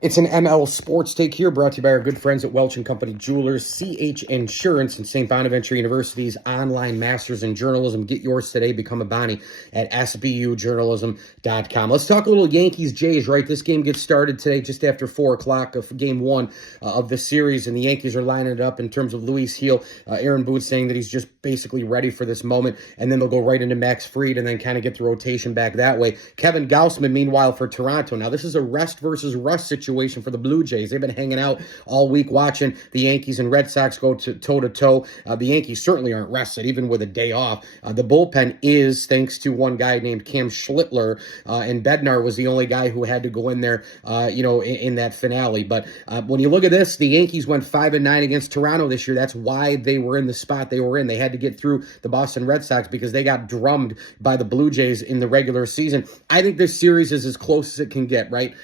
It's an ML Sports Take here, brought to you by our good friends at Welch and Company Jewelers, CH Insurance, and St. Bonaventure University's online Masters in Journalism. Get yours today. Become a Bonnie at sbujournalism.com. Let's talk a little Yankees-Jays, right? This game gets started today just after 4 o'clock of game one of the series, and the Yankees are lining it up in terms of Luis Gil. Aaron Boone saying that he's just basically ready for this moment, and then they'll go right into Max Fried and then kind of get the rotation back that way. Kevin Gausman, meanwhile, for Toronto. Now, this is a rest versus rust situation for the Blue Jays. They've been hanging out all week watching the Yankees and Red Sox go toe-to-toe. The Yankees certainly aren't rested, even with a day off. The bullpen is, thanks to one guy named Cam Schlittler, and Bednar was the only guy who had to go in there, in that finale. But when you look at this, the Yankees went 5-9 against Toronto this year. That's why they were in the spot they were in. They had to get through the Boston Red Sox because they got drummed by the Blue Jays in the regular season. I think this series is as close as it can get, right?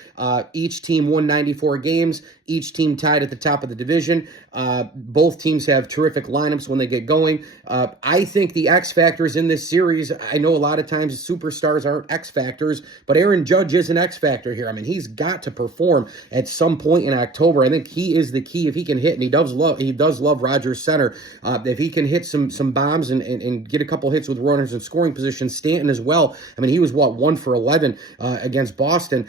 Each team won 94 games. Each team tied at the top of the division. Both teams have terrific lineups when they get going. I think the X factors in this series, I know a lot of times superstars aren't X factors, but Aaron Judge is an X factor here. I mean, he's got to perform at some point in October. I think he is the key. If he can hit, and he does love Rogers Center. If he can hit some bombs and get a couple hits with runners in scoring position, Stanton as well. I mean, he was 1 for 11 against Boston.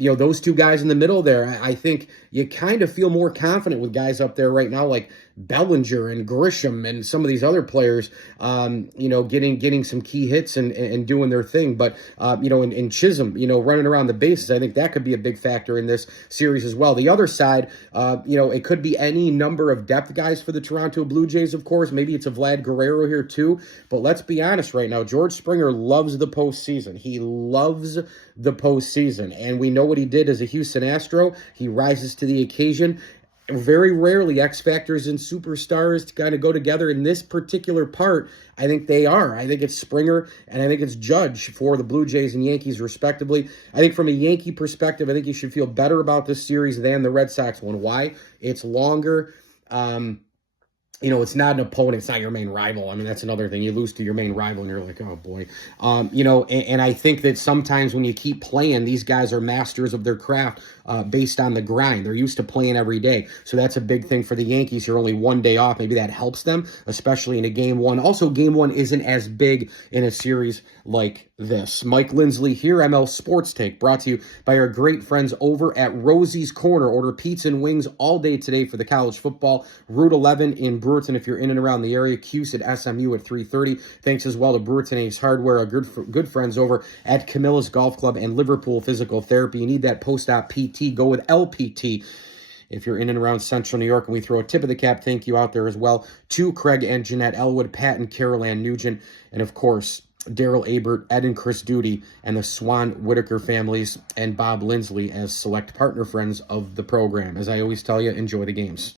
Those two guys in the middle there, I think you kind of feel more confident with guys up there right now like Bellinger and Grisham and some of these other players, getting some key hits and doing their thing. But, and Chisholm, running around the bases, I think that could be a big factor in this series as well. The other side, it could be any number of depth guys for the Toronto Blue Jays, of course. Maybe it's a Vlad Guerrero here too. But let's be honest right now, George Springer loves the postseason. He loves the postseason. And we know what he did as a Houston Astro. He rises to the occasion. Very rarely X factors and superstars kind of go together. In this particular part, I think they are. I think it's Springer and I think it's Judge for the Blue Jays and Yankees respectively. I think from a Yankee perspective, I think you should feel better about this series than the Red Sox one. Why? It's longer. It's not an opponent. It's not your main rival. I mean, that's another thing. You lose to your main rival, and you're like, oh, boy. And I think that sometimes when you keep playing, these guys are masters of their craft based on the grind. They're used to playing every day. So that's a big thing for the Yankees. You're only 1 day off. Maybe that helps them, especially in a game one. Also, game one isn't as big in a series like this. Mike Lindsley here, ML Sports Take, brought to you by our great friends over at Rosie's Corner. Order pizza and wings all day today for the college football. Route 11 in Brewerton, if you're in and around the area. Cuse at SMU at 3:30. Thanks as well to Brewerton Ace Hardware, our good friends over at Camilla's Golf Club and Liverpool Physical Therapy. You need that post-op PT, go with LPT. If you're in and around Central New York, and we throw a tip of the cap thank you out there as well to Craig and Jeanette Elwood, Pat and Carol Ann Nugent, and of course, Daryl Abert, Ed and Chris Duty, and the Swan Whitaker families, and Bob Lindsley as select partner friends of the program. As I always tell you, enjoy the games.